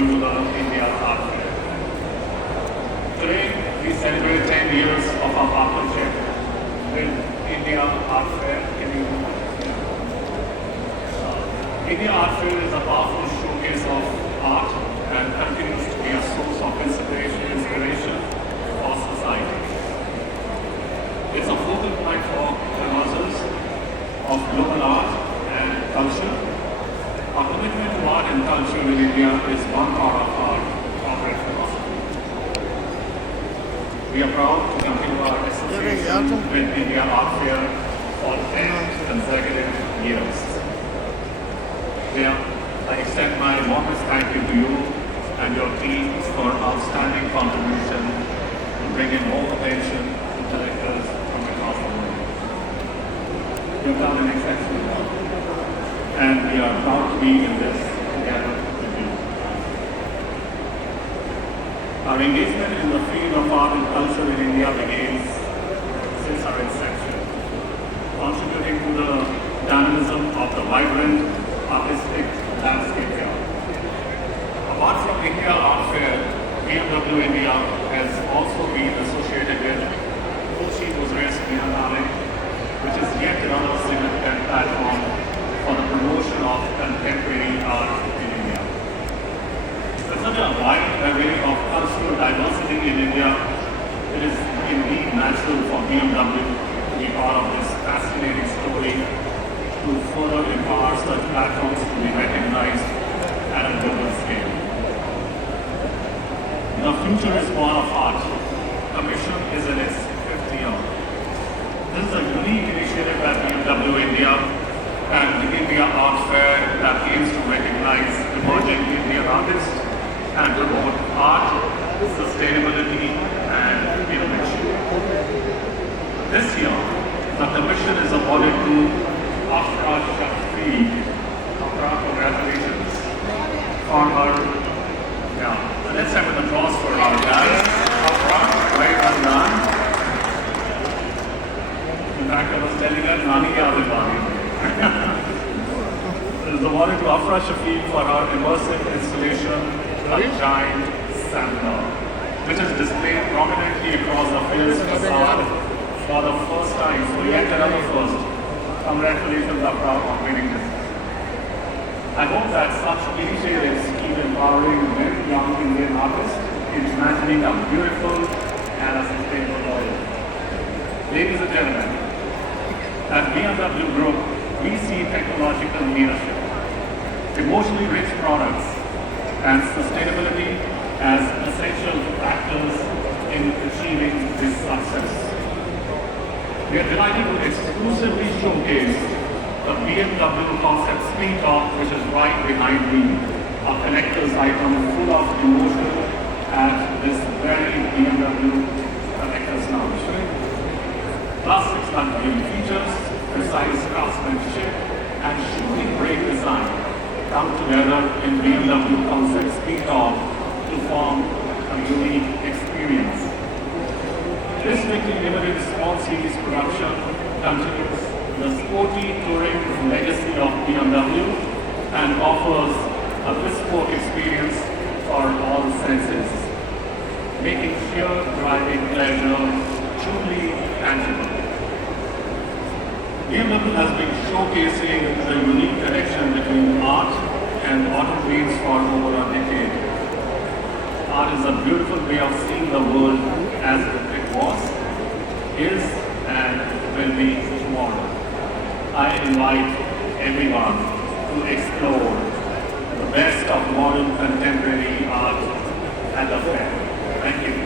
you to the India Art Fair. Today, we celebrate 10 years of our partnership with India Art Fair in India Art Fair is a powerful showcase of art and continues to be a source of inspiration for society. It's a focal point for connoisseurs of global art and culture. Our commitment to art and culture in India is one part of our corporate philosophy. We are proud to continue our association with India Art Fair for 10 consecutive years. Here, I extend my warmest thank you to you and your teams for outstanding contribution to bringing more attention to collectors from across the world. You've done an exceptional job, and we are proud to be in this together with you. Our engagement in the field of art and culture in India begins since our inception, contributing to the dynamism of the vibrant artistic landscape here. Apart from India Art Fair, BMW India has also been associated with Kochi Gujarat Biennale, which is yet another significant platform for the promotion of contemporary art in India. With such a wide array of cultural diversity in India, it is indeed natural for BMW to be part of this fascinating story to further empower such platforms to be recognized at a global scale. The future is born of art. The mission is in its 5th year. This is a unique initiative by BMW India and the India Art Fair that aims to recognize emerging Indian artists and promote art, sustainability, and innovation. This year, the commission is awarded to Afra Shafiq. Afra, congratulations for her. Yeah, let's have the applause for our guys. Afra, very well done. In fact, I was telling her, Nani ke aage baani. It is awarded to Afra Shafiq for her immersive installation, A Giant Sampler, which is displayed prominently across the field's facade for the first time. So yet another first. Congratulations, Afra, on winning this. I hope that such initiatives keep empowering very young Indian artists in imagining a beautiful and a sustainable world. Ladies and gentlemen, at BMW Group, we see technological leadership, emotionally rich products, and sustainability as essential factors in achieving this success. We are delighted to exclusively showcase the BMW Concept Speed Talk, which is right behind me, a collector's item full of emotion at this very BMW Collector's Lounge. Classic luxury features, precise craftsmanship, and shooting brake design come together in BMW Concept Speed Talk to form a unique experience. This strictly limited small series production continues the sporty touring legacy of BMW and offers a bespoke experience for all senses, making sheer driving pleasure truly tangible. BMW has been showcasing the unique connection between art and automobiles for over a decade. Art is a beautiful way of seeing the world as it was, is, and will be tomorrow. I invite everyone to explore the best of modern contemporary art at the fair. Thank you.